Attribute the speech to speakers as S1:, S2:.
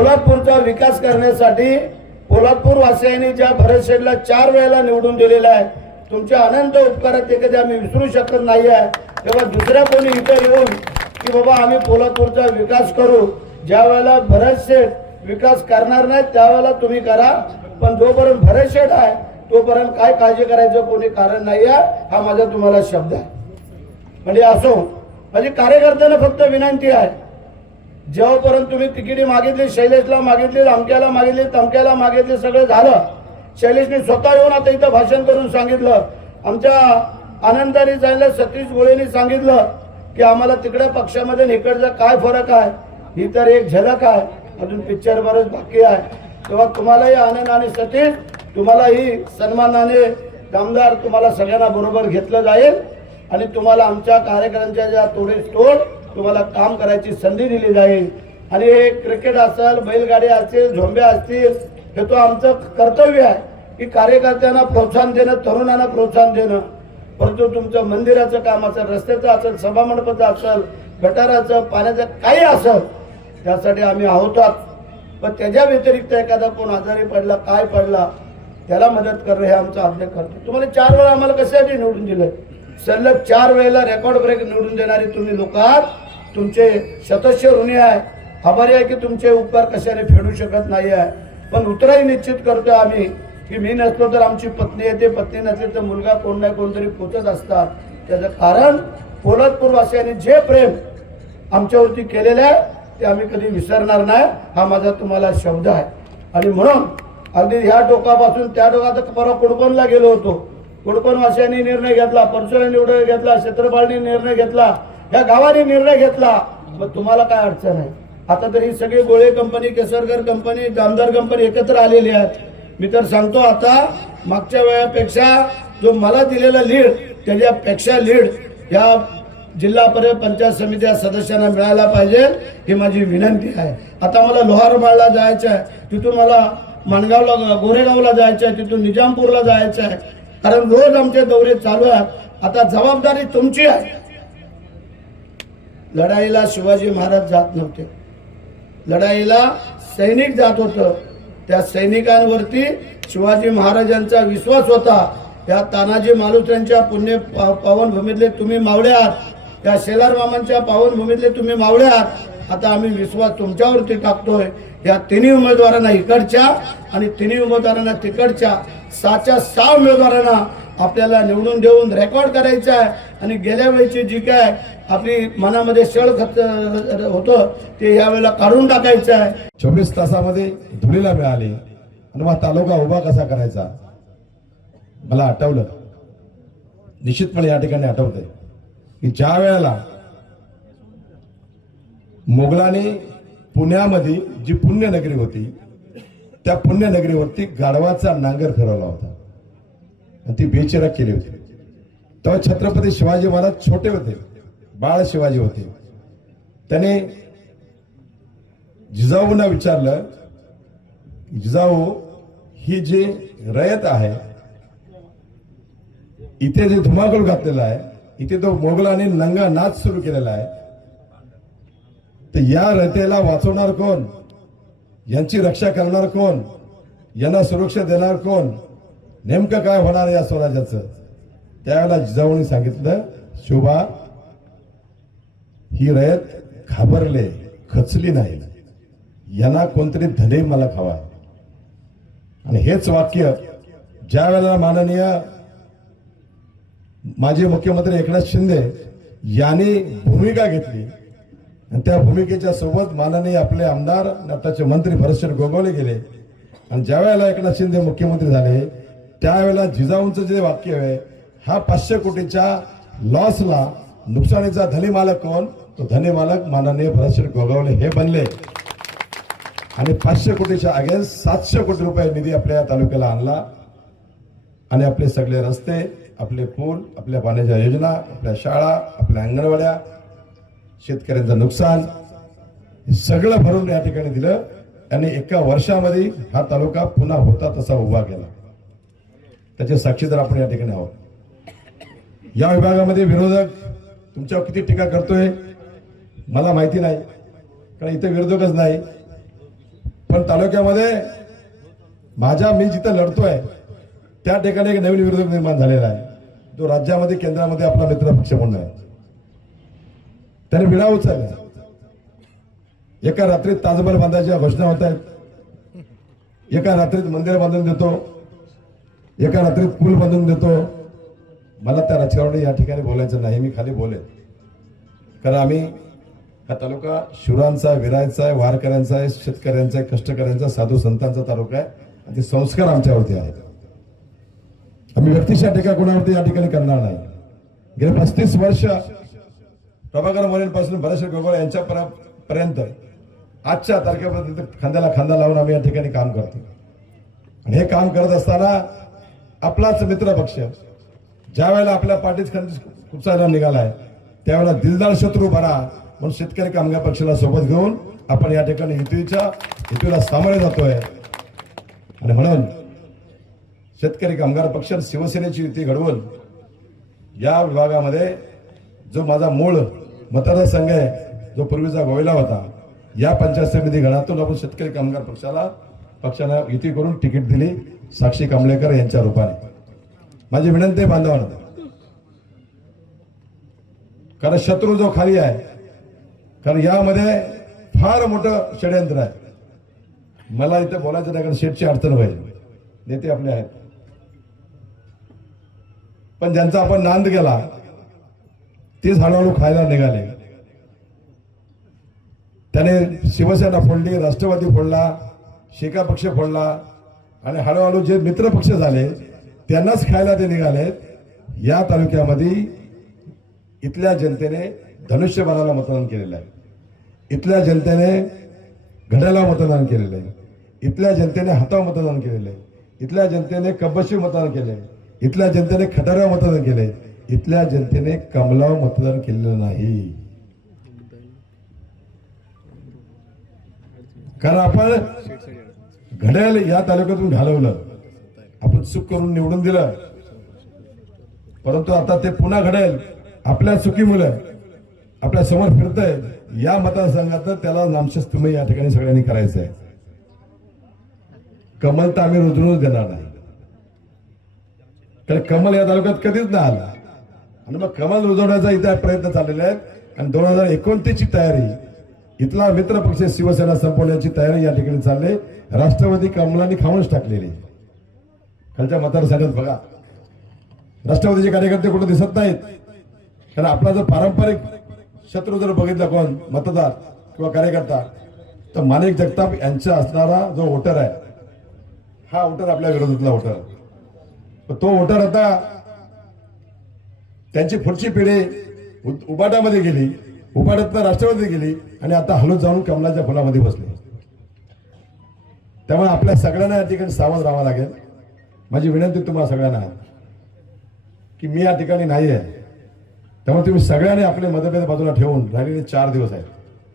S1: पोलादपूरचा विकास करण्यासाठी पोलादपूर वासियांनी ज्या भरत शेठला चार वेळेला निवडून दिलेला आहे तुमच्या अनंत उपकारात ते कधी आम्ही विसरू शकत नाही आहे. तेव्हा दुसऱ्या कोणी इथं येऊन की बाबा आम्ही पोलादपूरचा विकास करू ज्या वेळेला भरत शेठ विकास करणार नाही त्यावेळेला तुम्ही करा. पण जोपर्यंत भरत शेठ आहे तोपर्यंत काय काळजी करायचं कोणी कारण नाही आहे हा माझा तुम्हाला शब्द आहे. म्हणजे असो माझी कार्यकर्त्यांना फक्त विनंती आहे जेव्हापर्यंत तुम्ही तिकिटी मागितली शैलेशला मागितली अमक्याला मागितली तमक्याला मागितली सगळं झालं शैलेशने स्वतः येऊन आता इथं भाषण करून सांगितलं. आमच्या आनंदाने जायला सतीश गोळेने सांगितलं की आम्हाला तिकडे पक्षामध्ये निकडचा काय फरक आहे? ही तर एक झलक आहे. अजून पिक्चर बरंच बाकी आहे. तेव्हा तुम्हालाही आनंद आणि सतीश तुम्हालाही सन्मानाने कामदार तुम्हाला सगळ्यांना बरोबर घेतलं जाईल. आणि तुम्हाला आमच्या कार्यकर्त्यांच्या ज्या तोडीस तोड तुम्हाला काम करायची संधी दिली जाईल. आणि हे क्रिकेट असेल बैलगाडी असतील झोंबे असतील हे तो आमचं कर्तव्य आहे. की कार्यकर्त्यांना प्रोत्साहन देणं तरुणांना प्रोत्साहन देणं. परंतु तुमचं मंदिराचं काम असेल रस्त्याचं असेल सभामंडपाचं असेल गटाराचं पाण्याचं काही असेल त्यासाठी आम्ही आहोतात पण त्याच्या व्यतिरिक्त एखादा कोण आजारी पडला काय पडला त्याला मदत करणं हे आमचं आज्ञा करतो तुम्हाला चार वेळा आम्हाला कशासाठी निवडून दिलं सलग चार वेळेला रेकॉर्ड ब्रेक निवडून देणारे तुम्ही लोक आहात. तुमचे शतस्य ऋणी आहे. खबर आहे की तुमचे उपकार कशाने फेडू शकत नाही आहे पण उतराही निश्चित करतोय आम्ही की मी नसलो तर आमची पत्नी येते. पत्नी नसली तर मुलगा कोण नाही कोणतरी पोचत असतात. त्याचं कारण पोलादपूरवासियांनी जे प्रेम आमच्यावरती केलेलं आहे ते आम्ही कधी विसरणार नाही. हा माझा तुम्हाला शब्द आहे. आणि म्हणून अगदी ह्या टोकापासून त्या टोकात परवा कुडपणला गेलो होतो. कुडपणवासियांनी निर्णय घेतला परशुरांनी निर्णय घेतला क्षेत्रपाळनी निर्णय घेतला. या गावाने निर्णय घेतला मग तुम्हाला काय अडचण आहे? आता तर ही सगळी Gole company Kesarkar company Jamdar company एकत्र आलेली आहेत. मी तर सांगतो आता मागच्या वेळापेक्षा जो मला दिलेला लीड त्याच्यापेक्षा लीड या जिल्हा परिषद पंचायत समिती सदस्यांना मिळायला पाहिजे ही माझी विनंती आहे. आता मला लोहारमाळला जायचं आहे तिथून मला माणगावला गोरेगावला जायचं आहे तिथून निजामपूरला जायचं आहे. कारण रोज आमचे दौरे चालू आहेत. आता जबाबदारी तुमची आहे. लढाईला शिवाजी महाराज जात नव्हते. लढाईला सैनिक जात होतं. त्या सैनिकांवरती शिवाजी महाराजांचा विश्वास होता. या तानाजी मालुसऱ्यांच्या पुण्य पावनभूमीतले तुम्ही मावळे आहात. या शेलार मामांच्या पावनभूमीतले तुम्ही मावळे आहात. आता आम्ही विश्वास तुमच्यावरती टाकतोय. या तिन्ही उमेदवारांना इकडच्या आणि तिन्ही उमेदवारांना तिकडच्या साच्या सहा उमेदवारांना आपल्याला निवडून देऊन रेकॉर्ड करायचं आहे. आणि गेल्या वेळेची जी काय आपली मनामध्ये शळ खत होतं ते यावेळेला काढून टाकायचं आहे.
S2: चोवीस तासामध्ये धुळीला मिळाली आणि मग तालुका उभा कसा करायचा? मला आठवलं. निश्चितपणे या ठिकाणी आठवतंय. की ज्या वेळेला मोगलाने पुण्यामध्ये जी पुण्यनगरी होती त्या पुण्यनगरीवरती गाढवाचा नांगर फिरवला होता. आणि ती बेचिराग केली होती. तेव्हा छत्रपती शिवाजी महाराज छोटे होते. बाळ शिवाजी होते. त्याने जिजाऊना विचारलं जिजाऊ ही जी रयत आहे इथे जे धुमाकूळ घातलेला आहे इथे तो मोगलाने नंगा नाच सुरू केलेला आहे तर या रयतेला वाचवणार कोण? यांची रक्षा करणार कोण? यांना सुरक्षा देणार कोण? नेमकं काय होणार या स्वराज्याचं? त्यावेळेला जिजाऊंनी सांगितलं शोभा ही रयत घाबरले खचली नाही. यांना कोणतरी धने मला खावा. आणि हेच वाक्य ज्या वेळेला माननीय माजी मुख्यमंत्री एकनाथ शिंदे यांनी भूमिका घेतली आणि त्या भूमिकेच्या सोबत माननीय आपले आमदार आणि आताचे मंत्री भरतशेठ गोगवले गेले. आणि ज्या वेळेला एकनाथ शिंदे मुख्यमंत्री झाले त्यावेळेला जिजाऊंचं जे वाक्य आहे हा पाचशे कोटीच्या लॉसला नुकसानीचा धनी मालक कोण? तो धनी मालक माननीय भरतशेठ गोगवले. हे बनले. आणि पाचशे कोटीच्या अगेन्स्ट सातशे कोटी रुपये निधी आपल्या तालुक्याला आणला. आणि आपले सगळे रस्ते आपले पूल आपल्या पाण्याच्या योजना आपल्या शाळा आपल्या अंगणवाड्या शेतकऱ्यांचं नुकसान हे सगळं भरून या ठिकाणी दिलं. आणि एका वर्षामध्ये हा तालुका पुन्हा होता तसा उभा केला. त्याचे साक्षीदार आपण या ठिकाणी आहोत. या विभागामध्ये विरोधक तुमच्यावर किती टीका करतोय मला माहिती नाही कारण इथे विरोधकच नाही. पण तालुक्यामध्ये माझ्या मी जिथं लढतोय त्या ठिकाणी एक नवीन विरोधक निर्माण झालेला आहे. जो राज्यामध्ये केंद्रामध्ये आपला मित्र पक्ष म्हणून आहे. त्याने विडा उचलला. एका रात्रीत ताजमहल बांधायच्या घोषणा होत आहेत. एका रात्रीत मंदिर बांधून देतो. एका रात्रीत पूल बांधून देतो. मला त्या राजकारणी या ठिकाणी बोलायचं नाही मी खाली बोलेन. कारण आम्ही हा तालुका शिवरांचा विरायचा आहे वारकऱ्यांचा आहे शेतकऱ्यांचा आहे कष्टकऱ्यांचा साधू संतांचा तालुका आहे आणि ते संस्कार आमच्यावरती आहेत. आम्ही व्यक्तिशा टीका कोणावरती या ठिकाणी करणार नाही. गेले पस्तीस वर्ष प्रभाकर मोरेंपासून भरत गोगोळ यांच्या पर्यंत आजच्या तारखेपर्यंत खांद्याला खांदा लावून आम्ही या ठिकाणी काम करतो. आणि हे काम करत असताना आपलाच मित्र पक्ष. ज्या वेळेला आपल्या पाठीत खंड खुपसायला निघालाय त्यावेळेला दिलदार शत्रू भरा म्हणून शेतकरी कामगार पक्षाला सोबत घेऊन आपण या ठिकाणी युतीच्या युतीला सामोरे जातोय. आणि म्हणून शेतकरी कामगार पक्ष शिवसेनेची युती घडवून या विभागामध्ये जो माझा मूळ मतदारसंघ आहे जो पूर्वीचा गोयला होता या पंचायत समिती गणातून आपण शेतकरी कामगार पक्षाला पक्षाला युती करून तिकीट दिली. साक्षी कमलेकर यांच्या रूपाने. माझी विनंती आहे बांधवांना. कारण शत्रू जो खाली आहे कारण यामध्ये फार मोठं षडयंत्र आहे. मला इथं बोलायचं नाही कारण शेटची अडचण व्हायची नेते आपले आहेत. पण ज्यांचा आपण नांद गेला तेच हळूहळू खायला निघाले. त्याने शिवसेना फोडली राष्ट्रवादी फोडला शेका पक्ष फोडला आणि हळूहळू जे मित्रपक्ष झाले त्यांनाच खायला ते निघालेत या तालुक्यामध्ये इथल्या जनतेने धनुष्यबाणाला मतदान केलेलं आहे. इथल्या जनतेने घड्याला मतदान केलेलं आहे. इथल्या जनतेने हातावर मतदान केलेलं आहे. इथल्या जनतेने कब्बशी मतदान केले इथल्या जनतेने खटाऱ्यावर मतदान केले इथल्या जनतेने कमलाव मतदान केलेलं नाही. कारण आपण घड्याळ या तालुक्यातून घालवलं. आपण चूक करून निवडून दिलं. परंतु आता ते पुन्हा घडेल. आपल्या चुकीमुळे. आपल्यासमोर फिरतंय. या मतदारसंघात त्याला नामशेष तुम्ही या ठिकाणी सगळ्यांनी करायचं आहे कमल तर आम्ही रुजवूनच देणार नाही. कारण कमल या तालुक्यात कधीच नाही आला. आणि मग कमल रुजवण्याचा इथे प्रयत्न चाललेला आहे आणि दोन हजार एकोणतीसची तयारी इथला मित्र पक्ष शिवसेना संपवण्याची तयारी या ठिकाणी चालली. राष्ट्रवादी कमलांनी खाऊनच टाकलेली. खालच्या मतदारसंघात बघा. राष्ट्रवादीचे कार्यकर्ते कुठे दिसत नाहीत. कारण आपला जर पारंपरिक शत्रू जर बघितला कोण मतदार किंवा कार्यकर्ता तर माणिक जगताप यांचा असणारा जो वोटर आहे हा वोटर आपल्या विरोधातला वोटर. तो वोटर आता त्यांची पुढची पिढी उबाटामध्ये गेली. उबाटात राष्ट्रवादी गेली आणि आता हलून जाऊन कमलाच्या फुलामध्ये बसले. त्यामुळे आपल्या सगळ्यांना या ठिकाणी सावध राहावं लागेल. माझी विनंती तुम्हाला सगळ्यांना की मी या ठिकाणी नाही आहे त्यामुळे तुम्ही सगळ्यांनी आपले मतभेद बाजूला ठेवून राहिलेले चार दिवस आहेत.